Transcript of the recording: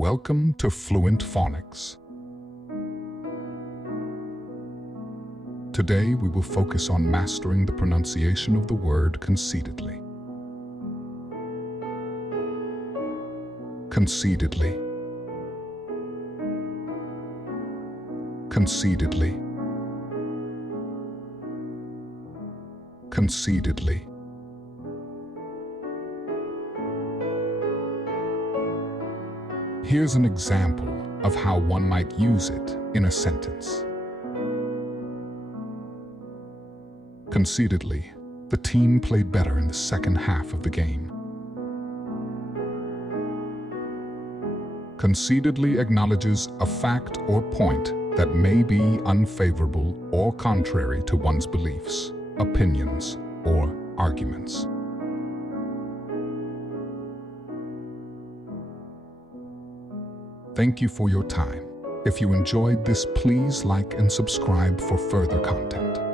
Welcome to Fluent Phonics. Today we will focus on mastering the pronunciation of the word concededly. Concededly. Concededly. Concededly. Here's an example of how one might use it in a sentence. Concededly, the team played better in the second half of the game. Concededly acknowledges a fact or point that may be unfavorable or contrary to one's beliefs, opinions, or arguments. Thank you for your time. If you enjoyed this, please like and subscribe for further content.